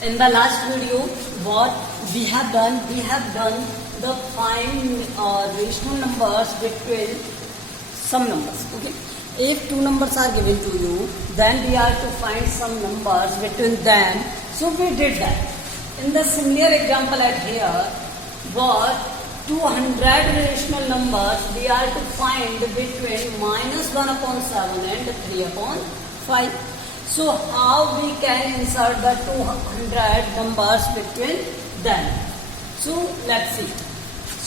In the last video, what we have done the find rational numbers between some numbers. Okay, if two numbers are given to you, then we are to find some numbers between them. So we did that. In the similar example at here, what 200 rational numbers we are to find between -1/7 and 3/5. So how we can insert the 200 numbers between them? So let's see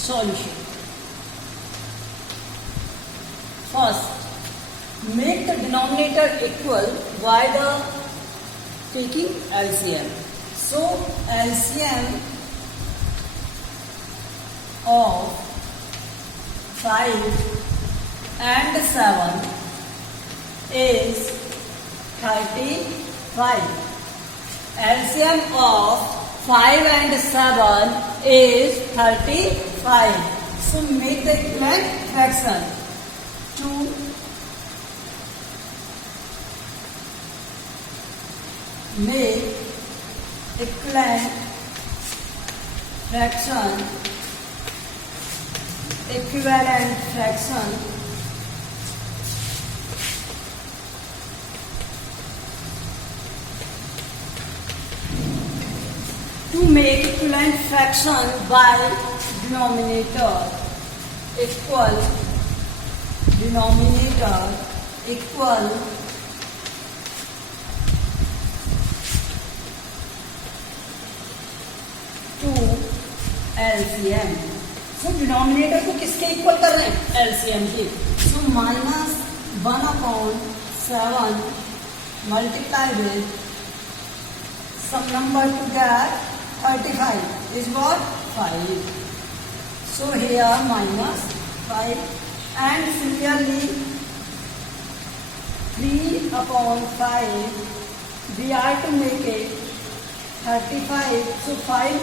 solution. First, make the denominator equal by the taking LCM. So LCM of 5 and 7 is 35. LCM of 5 and 7 is 35. So make the equivalent fraction. 2 make equivalent fraction to make equivalent fraction by denominator equal to LCM. So denominator को किसके equal कर रहे हैं? LCM के. So -1/7 multiplied with some number to get 35 is what? 5. So here -5 and similarly 3/5 we are to make it 35. So 5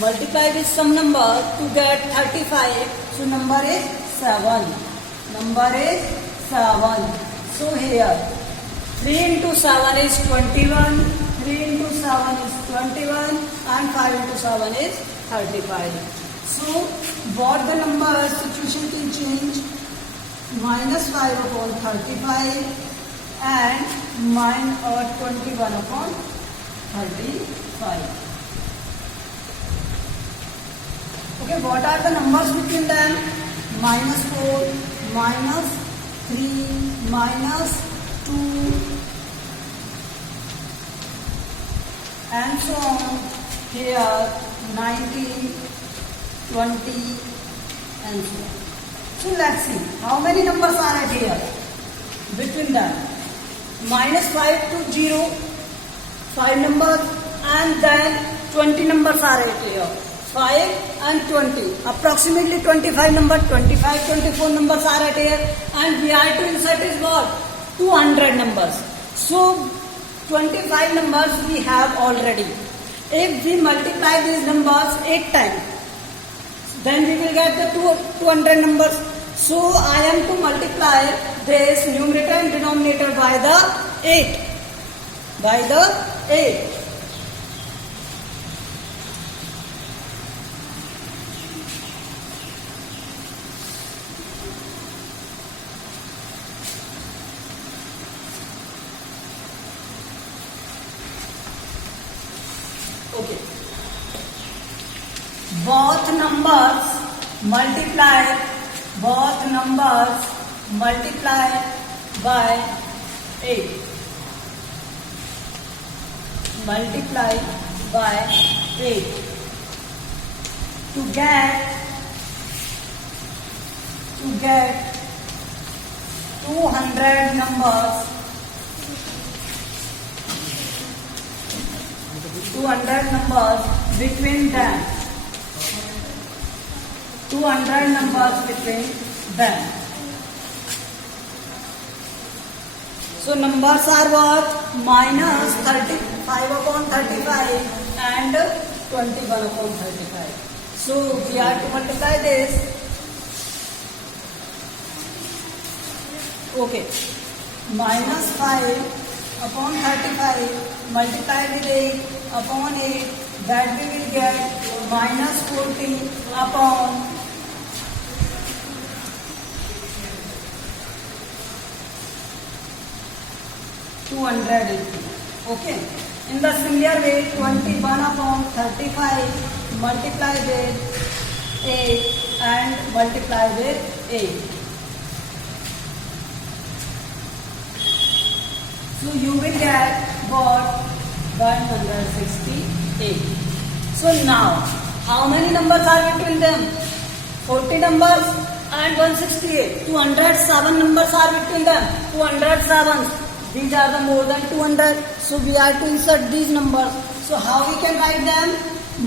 multiply with some number to get 35. So number is 7. So here 3 into 7 is 21. 3 into 7 is 21 and 5 into 7 is 35. So what the number situation can change? -5/35 and -21/35. Okay, what are the numbers between them? -4, -3, -2, and so on. Here 19, 20, and so on. So let's see how many numbers are at here between them. -5 to 0, 5 numbers, and then 20 numbers are at here. 5 and 20, approximately 25 numbers, 25, 24 numbers are at here, and we are to insert is what? 200 numbers. So 25 numbers we have already. If we multiply these numbers 8 times, then we will get the 200 numbers. So I am to multiply this numerator and denominator by the 8. Okay. Both numbers multiplied by 8. To get 200 numbers. 200 numbers between them. 200 numbers between them. So numbers are what? -35/35 and 21/35. So we are to multiply this. Okay. -5 upon 35 multiplied with 8 upon 8, that we will get minus 40 upon 280. Okay. In the similar way, 21 upon 35 multiply with 8 and multiply with 8. So you will get what? 168. So now, how many numbers are between them? 40 numbers and 168. 207 numbers are between them. 207. These are the more than 200. So we have to insert these numbers. So how we can write them?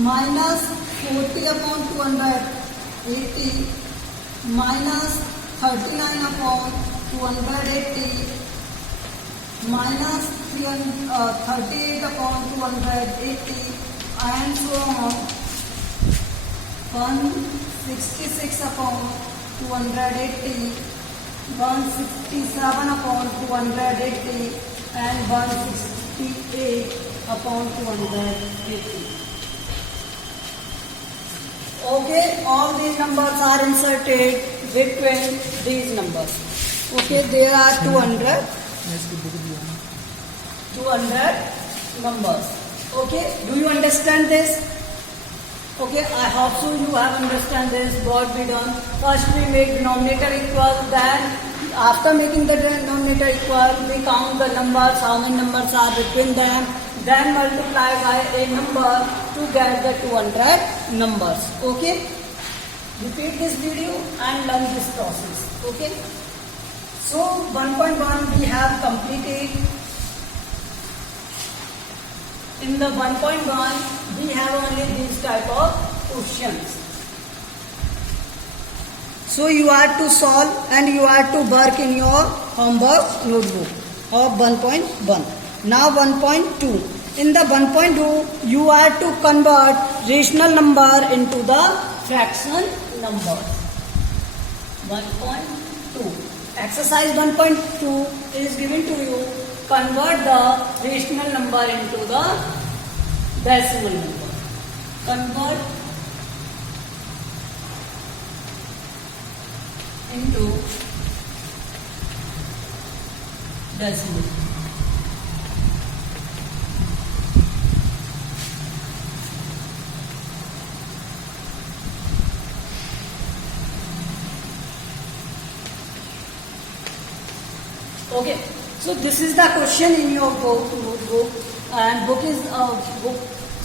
Minus 40 upon 280 minus 39 upon 280 minus 38 upon 280 and so on. 166 upon 280, 167 upon 280 and 168 upon 280. Okay, all these numbers are inserted between these numbers. Okay, there are 200 numbers. Okay, do you understand this? Okay, I hope so you have understand this. What we done? First we make denominator equal, then after making the denominator equal, we count the numbers, how many numbers are between them, then multiply by a number to get the 200 numbers. Okay, repeat this video and learn this process. Okay, so 1.1 we have completed. In the 1.1 we have only these type of questions. So you are to solve and you are to work in your homework notebook of 1.1. Now 1.2. In the 1.2 you are to convert rational number into the fraction number. 1.2. Exercise 1.2 is given to you. Convert the rational number into the decimal number. Convert into decimal. Okay, so this is the question in your notebook, and book is book.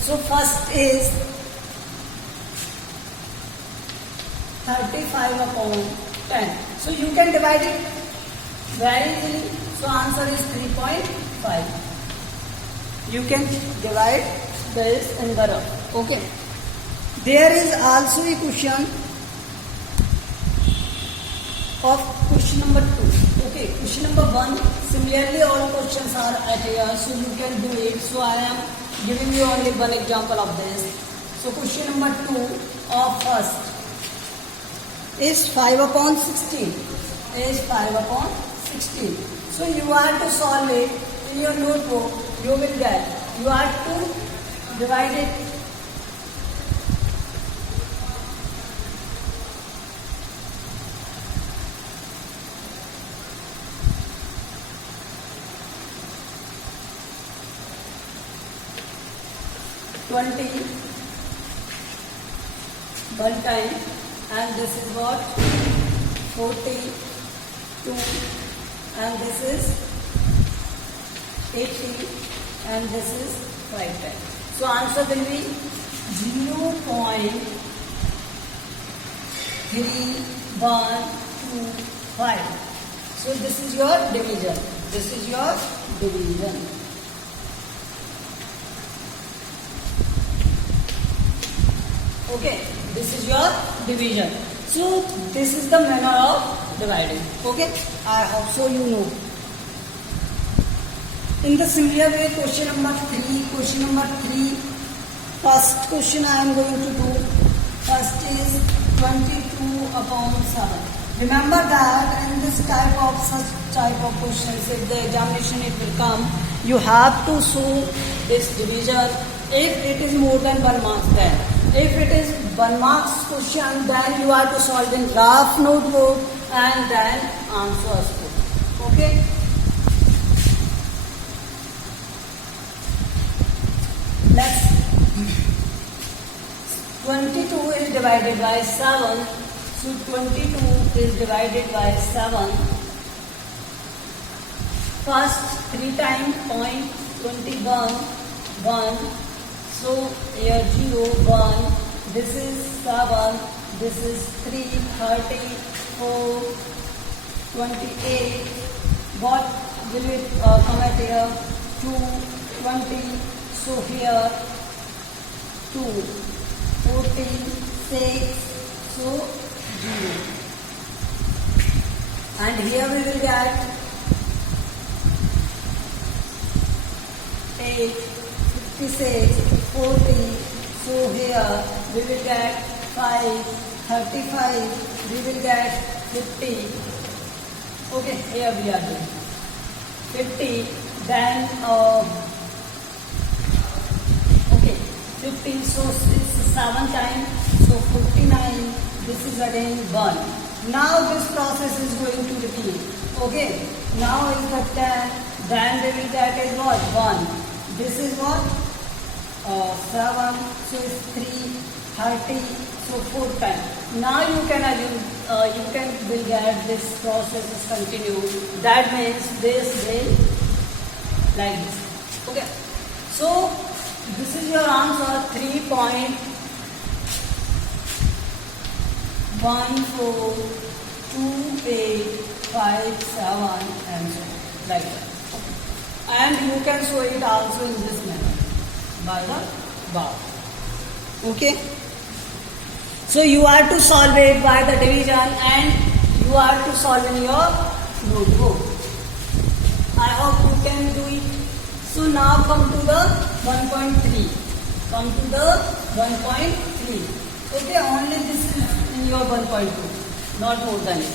So first is 35 upon 10. So you can divide it very easily. So answer is 3.5. You can divide this in the rough. Okay. There is also a question of question number 2. Okay, question number 1. Similarly, all questions are at here, so you can do it. So I am giving you only one example of this. So question number 2 of first is 5 upon 16. Is 5 upon 16. So you are to solve it in your notebook. You will get. You are to divide it. One time, and this is what? 42, and this is 80, and this is 5 times. So answer will be 0.3125. So this is your division. This is your division. Okay, this is your division. So this is the manner of dividing. Okay, I hope so you know. In the similar way, question number 3. Question number 3. First question I am going to do. First is 22 upon 7. Remember that in this such type of questions, if the examination it will come, you have to show this division if it is more than 1 marks then. If it is 1 marks question, then you are to solve in rough notebook and then answers book. Okay? Next, 22 is divided by 7. So 22 is divided by 7. First 3 times 0.21, 1. So here 0, 1. This is 7. This is 3, 30, 4, 28. What will it come at here? 2, 20. So here 2, 14, 6. So 0. And here we will get 8, 56, 40. So here we will get 5, 35. We will get 50. Okay, here we are doing 50. Then 50. So it's 7 times. So 49. This is again 1. Now this process is going to repeat. Okay. Now is the 10. Then they will get is what? 1. This is what? 7. So it's 3, 30. So 4 times. Now you can assume, will get this process is continued. That means this will like this. Okay. So this is your answer. 3.1427 and so on. Like that. And you can show it also in this manner by the bar. Okay. So you are to solve it by the division and you are to solve in your notebook. I hope you can do it. So now come to the 1.3. Come to the 1.3. Okay, only this is in your 1.2, not more than it.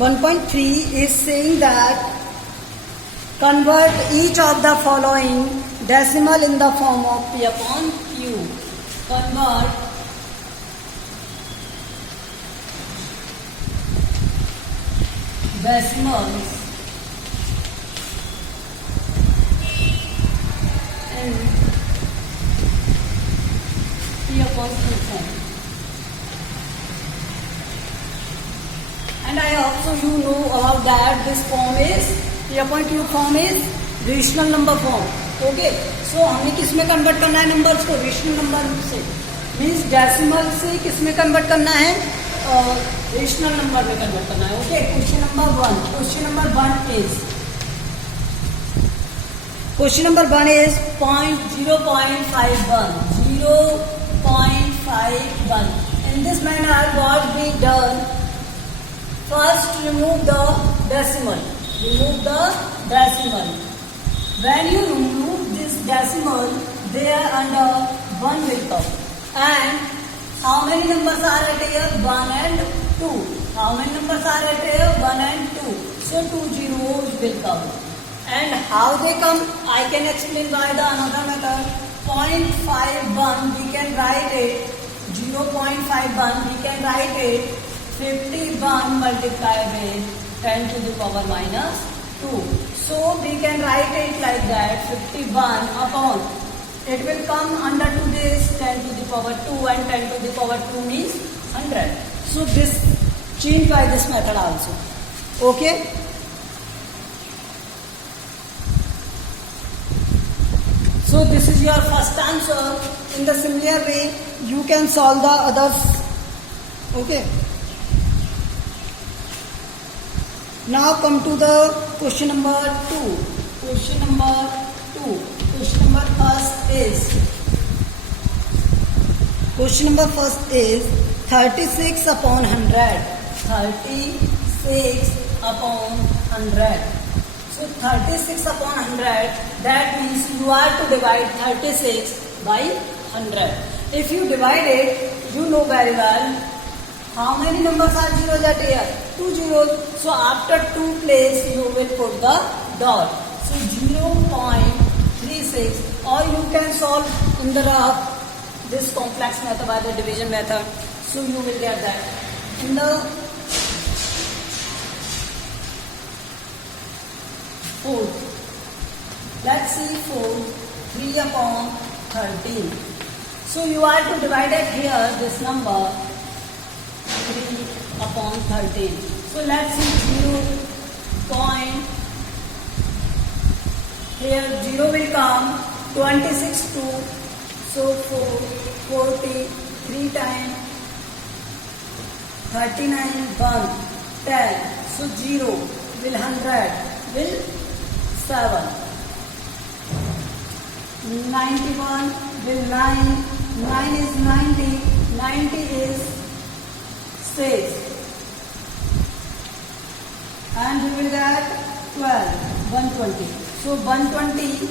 .3 is saying that convert each of the following decimal in the form of P upon Q. Convert decimals in P upon Q form. And I also you know about that this form is P upon Q form is rational number form. Okay, so हमें किस में convert करना है numbers को? Rational number से, means decimal से किस में कन्वर्ट करना है? रेशनल नंबर में कन्वर्ट करना है. Okay, question number 1. Question number 1 is 0.51. 0.51. In this manner, what we done? First, remove the decimal. Remove the decimal. When you remove this decimal, there under 1 will come. And how many numbers are at here? 1 and 2. How many numbers are at here? 1 and 2. So 2 zeros will come. And how they come? I can explain by the another method. 0.51 we can write it. 0.51 we can write it 51 multiplied with 10 to the power minus 2. So we can write it like that, 51 upon, it will come under to this 10 to the power 2 and 10 to the power 2 means 100. So this change by this method also. Okay. So this is your first answer. In the similar way, you can solve the others. Okay. Now come to the question number 2. Question number first is 36 upon 100. 36 upon 100. So So 36 upon 100, that means you are to divide 36 by 100. If you divide it, you know very well how many numbers are zeros at here? 2 zeros. So after 2 place you will put the dot. So 0.36, or you can solve in the this complex method by the division method. So you will get that. In the fourth, let's see 4, 3 upon 13. So you are to divide it here, this number, 3 upon 13. So let's see 0 point, here 0 will come, 26 2, so 4, 40, 3 times, 39, 1, 10, so 0 will 100, will 7, 91 will 9, 9 is 90, 90 is 6, and we will get 12, 120. So 120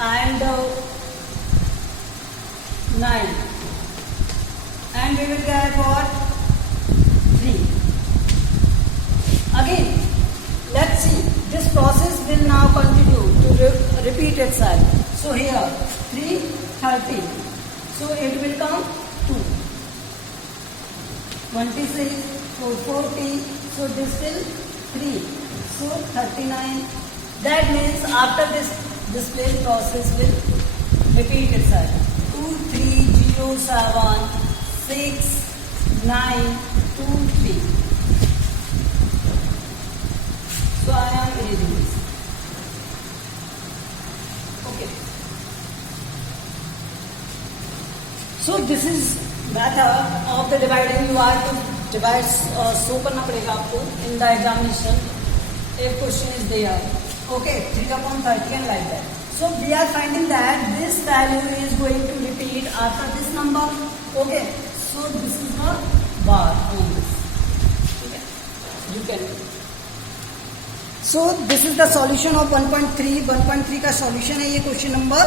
and 9, and we will get what? 3. Again, let's see. This process will now continue to repeat itself. So here 3, 30. So it will come 2. 26, so 40. So this will 3. So 39. That means after this display process will repeat itself. 2, 3, 0, 7, 6, 9, 2, 3. So I am erasing this. Okay. So this is method of the dividing. You are to divide. So करना पड़ेगा आपको in the examination. A question is there. Okay, 3 upon 30 and like that. So we are finding that this value is going to repeat after this number. Okay. So this is the bar on this. Okay. You can. So this is the solution of 1.3. 1.3 का solution है ये question number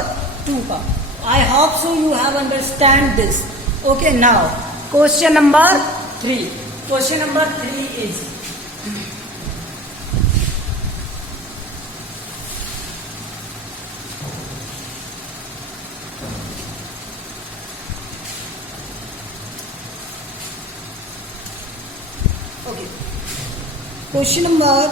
2 का. I hope so you have understand this. Okay, now question number 3. Question number 3 is okay. Question number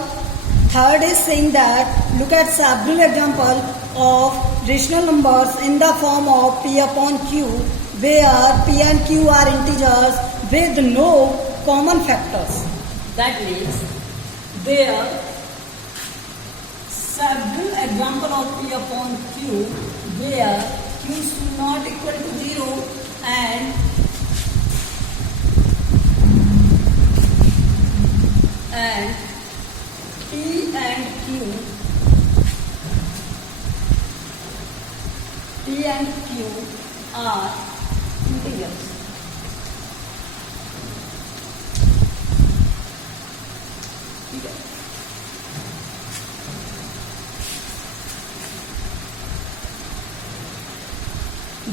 3rd is saying that look at several examples of rational numbers in the form of P upon Q, where P and Q are integers with no common factors. That means there are several examples of P upon Q where Q is not equal to 0 and P and Q are integers.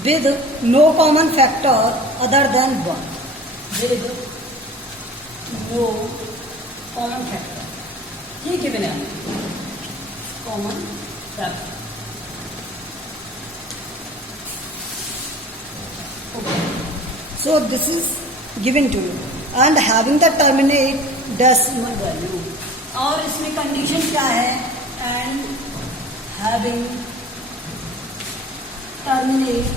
With no common factor other than 1. With no common factor. ये given है common factor. Okay. So this is given to you and having the terminate decimal value. और इसमें condition क्या है? And having terminate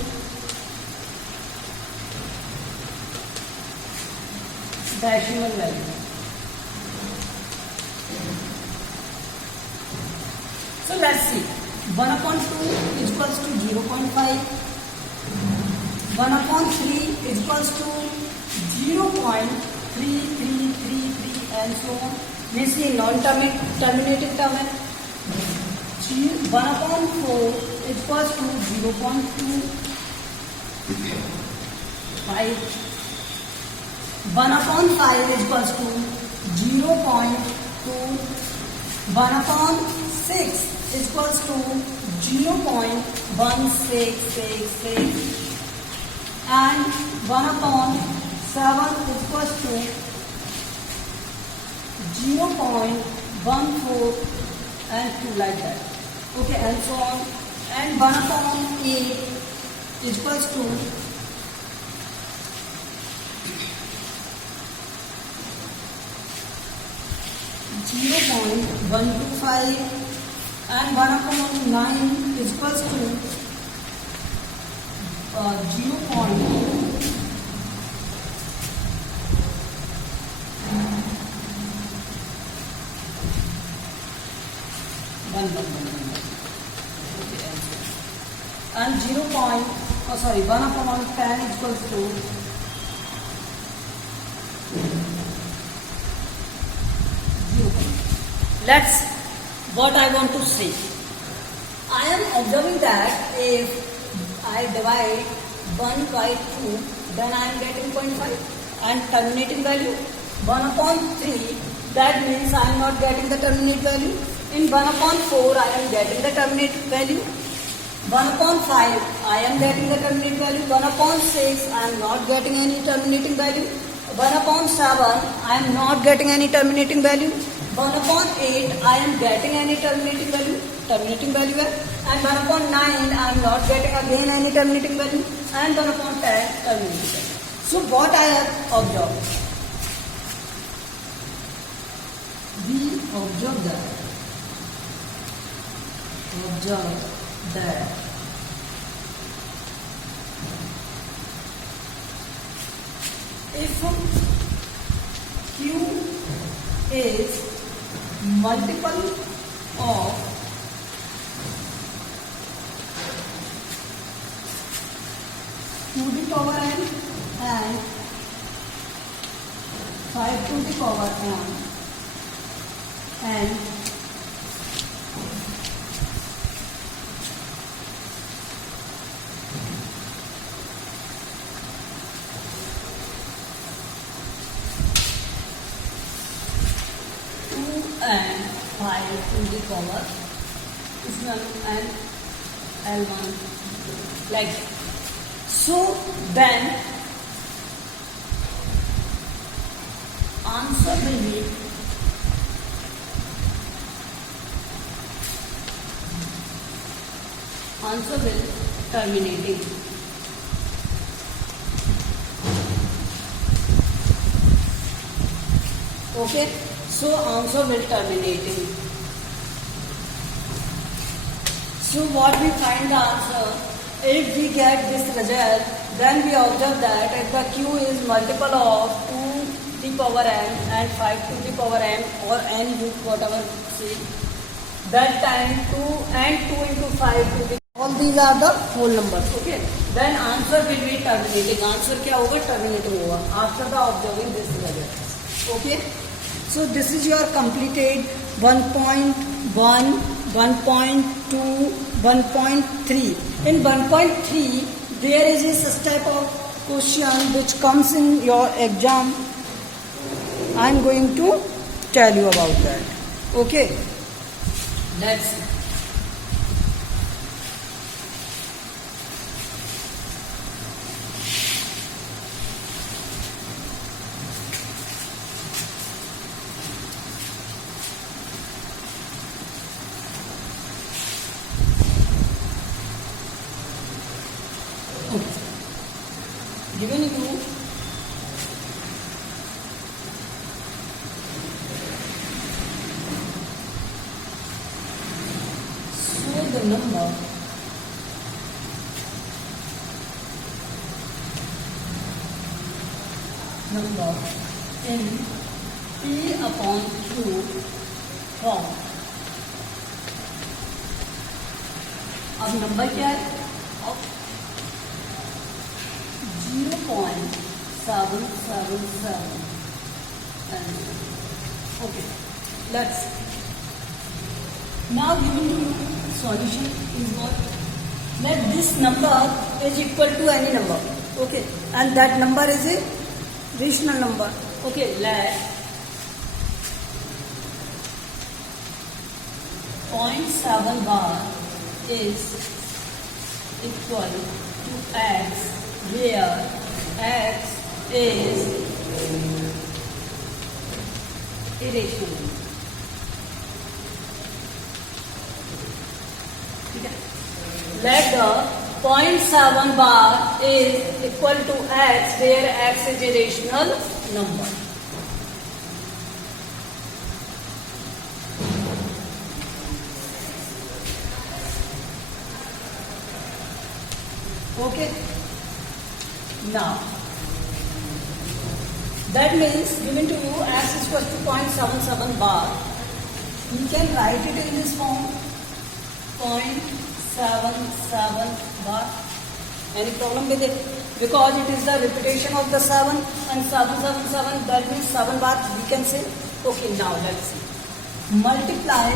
decimal value. So let's see. 1 upon 2 is equals to 0.5. 1 upon 3 is equals to 0.3333 and so on. We see non-terminating term. 1 upon 4 is equals to 0.25. 1 upon 5 is equals to 0.2. 1 upon 6 is equals to 0.1666 and 1 upon 7 is equals to 0.14 and 2 like that. Okay, and so on. And 1 upon 8 is equals to 0.125 and 1 upon 9 is equals to 1 upon 10 is equals to 0. Let's what I want to say. I am observing that if I divide 1 by 2, then I am getting 0.5 and terminating value 1 upon 3. That means I am not getting the terminate value. In 1 upon 4, I am getting the terminate value. 1 upon 5, I am getting the terminate value. 1 upon 6, I am not getting any terminating value. 1 upon 7, I am not getting any terminating value. 1 upon 8, I am getting any terminating value. And 1 upon 9, I am not getting again any terminating value. And 1 upon 10, terminating value. So what I have observed? We observe that if Q is multiple of q to the power n and 5 to the power n and and 5 to the power S1 and L1 like that. So then answer will be terminating. Okay. So answer will terminating. So what we find the answer, if we get this result, then we observe that if the q is multiple of 2 to the power n and 5 to the power n or n you whatever say, that time 2 and 2 into 5 to the all these are the whole numbers. Okay. Then answer will be terminating. Answer क्या होगा? Terminating होगा after the observing this result. Okay. So this is your completed 1.1, 1.2, 1.3. In 1.3, there is a such type of question which comes in your exam. I am going to tell you about that. Okay. Let's see. Given you so the number in P upon Q form. अब number क्या है? 0.777. Okay, let's now giving you solution is what? Let this number is equal to any number. Okay, and that number is a rational number. Okay, let 0.7 bar is equal to x, where x is irrational. Let the 0.7 bar is equal to x, where x is irrational number. Okay. Now, that means given to you x is equal to 0.77 bar. You can write it in this form, 0.77 bar. Any problem with it? Because it is the repetition of the 7 and 777, that means 7 bar we can say. Okay, now let's see. Multiply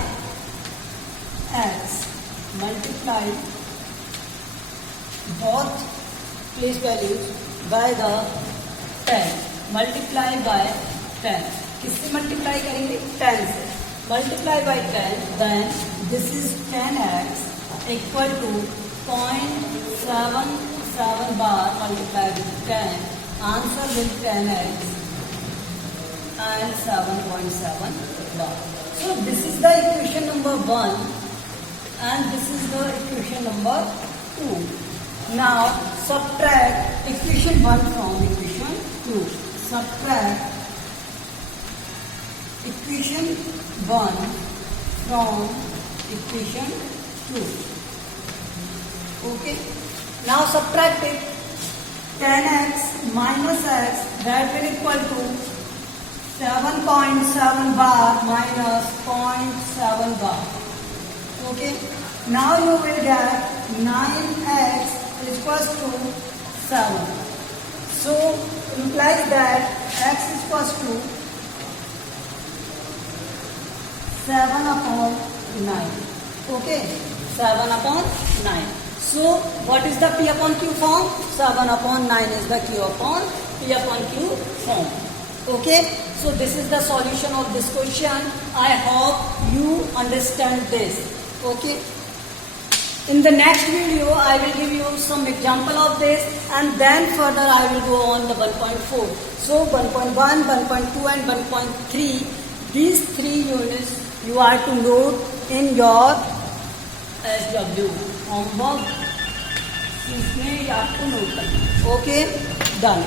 x, multiply both place values by the 10. Multiply by 10. किससे multiply करेंगे? 10 से. Multiply by 10, then this is 10x equal to 0.77 bar multiplied with 10. Answer will 10x and 7.7 bar. So this is the equation number 1 and this is the equation number 2. Now subtract equation 1 from equation 2. Subtract equation 1 from equation 2. Okay. Now subtract it. 10x minus x, that will equal to 7.7 bar minus 0.7 bar. Okay. Now you will get 9x is equals to 7. So implies that x is equals to 7 upon 9. Okay, 7 upon 9. So what is the P upon Q form? 7 upon 9 is the P upon Q form. Okay, so this is the solution of this question. I hope you understand this. Okay. In the next video, I will give you some example of this, and then further I will go on the 1.4. So 1.1, 1.2 and 1.3, these 3 units you are to note in your SW homework. इसमें आपको note करना. Okay, done.